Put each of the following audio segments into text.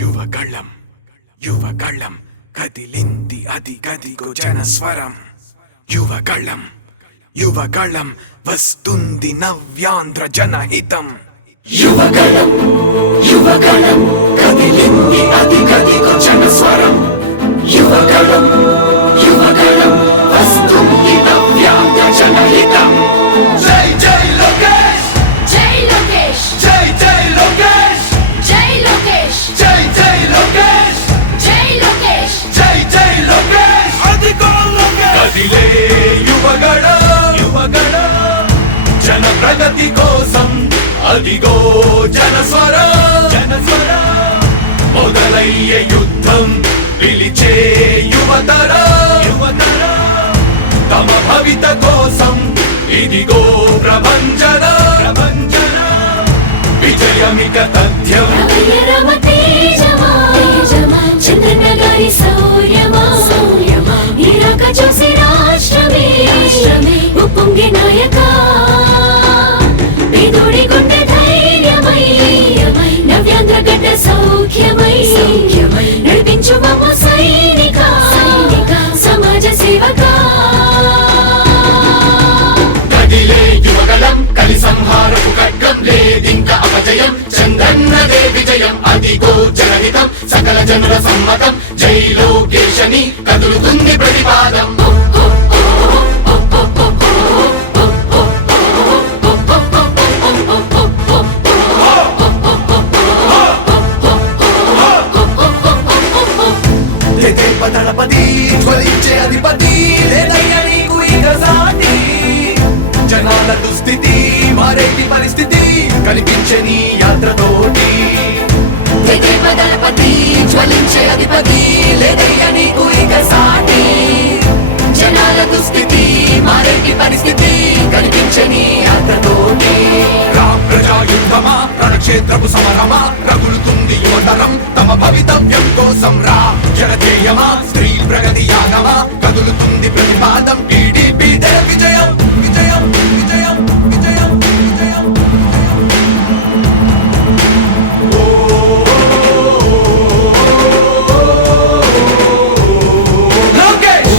యువగళం యువగళం కదిలింది అది గదిగో జనస్వరం. యువగళం యువగళం వస్తుంది నవ్యాంధ్ర జనహితం. యువగళం యువగళం కదిలింది అది గదిగో జనస్వరం. యువగళం యువగళం వస్తుంది నవ్యాంధ్ర జనహితం. జై జై లోకేష్ జై లోకేష్ జై జై లోకేష్ జై లోకేష్ జై జై లోకేష్ జై లోకేష్ జై జై లోకేష్ అదిగో లోకేష్. కదిలే యువగళం యువగళం జన ప్రగతి కోసం అదిగో జనస్వరం జనస్వరం. మొదలయ్యే యుద్ధం పిలిచే యువతరం యువతరం. తమ భవిత కోసం ఇదిగో ప్రభంజనం ప్రభంజనం. విజయమిక తథ్యం రమ తేజమా చంద్రన్న గారి శౌర్యమా నీరాక చూసి రాష్ట్రమే ఉప్పొంగే నాయక పేదోడి గుండె ధైర్యమై నవ్యాంధ్ర గడ్డ సౌఖ్యమై నడిపించు మమ్ము సైనిక సమాజ సేవక. కదిలే యువగళం కలి సంహారపు ఖడ్గం లేదింక అపజయం. చంద్రన్నదే విజయం అదిగో జనహితం సకల జనుల సమ్మతం. జై లోకేశని కదులుతుంది ప్రతిపాదం. దళపతి జ్వలించే అధిపతి లేదయ్యా నీకు ఇక సాటి. జనాల దుస్థితి మారేటి పరిస్థితి కనిపించే నీ యాత్రతోటి. దళపతి జ్వలించే అధిపతి లేదయ్యా నీకు ఇక సాటి. జనాల దుస్థితి మారేటి పరిస్థితి కనిపించే నీ యాత్రతోటి. ప్రజాయుద్ధమా రణక్షేత్రపు సమరమా రగులుతుంది యువతరం తమ భవితవ్యం కోసం. రా జనజేయమా స్త్రీ ప్రగతి యాగమా కదులుతుంది ప్రతిపాదం. టీడీపీ విజయం విజయం విజయం విజయం విజయం. లోకేష్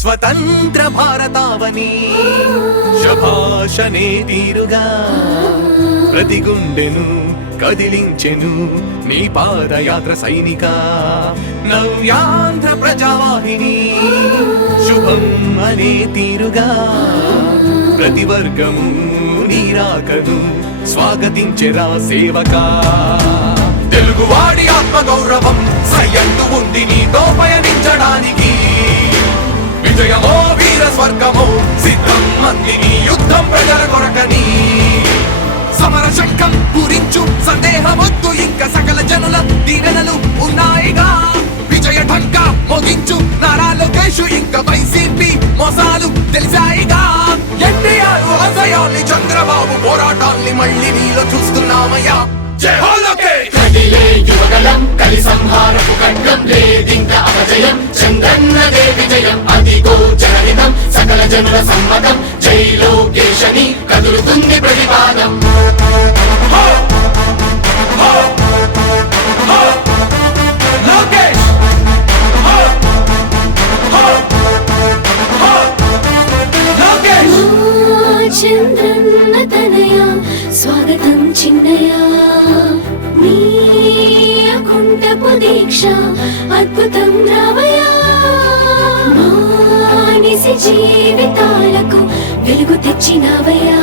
స్వతంత్ర భారతావని శభాషనే తీరుగా ప్రతి గుండెను కదిలించెను నీ పాదయాత్ర సైనిక. నవ్యాంధ్ర ప్రజావాహిని శుభం అనే తీరుగా ప్రతి వర్గము నీరాకను స్వాగతించెరా సేవక. తెలుగువాడి ఆత్మగౌరవం సయ్యంటూ ఉంది నీతో పయనించడానికి. విజయమో వీర స్వర్గమో సిద్ధం మందిని యుద్ధం ప్రజల కొరకని. సమర శంఖం పూరించు సందేహమొద్దు ఇంక సకల జనుల దీవెనలు ఉన్నాయిగా. విజయ ఢంకా మోగించు నారా లోకేష్ ఇంక వైసీపీ మోసాలు తెలిసాయిగా. ఎన్టీఆర్ ఆశయాల్ని చంద్రబాబు పోరాటాల్ని మళ్ళీ నీలో చూస్తున్నామయ్యా. జై హో లోకేష్. కదిలే యువగళం కలి సంహారపు ఖడ్గం లేదింక అపజయం. చంద్రన్నదే విజయం అదిగో జనహితం సకల జనుల సమ్మతం. జై లోకేశని కదులుతుంది ప్రతిపాదం. హో హో హో లోకేష్ హో హో హో లోకేష్. చంద్రన్న తనయ స్వాగతం చిన్నయ నీ అకుంఠపు దీక్ష అద్భుతం రావయ. మానిసి జీవితాలకు వెలుగు తెచ్చినవయా.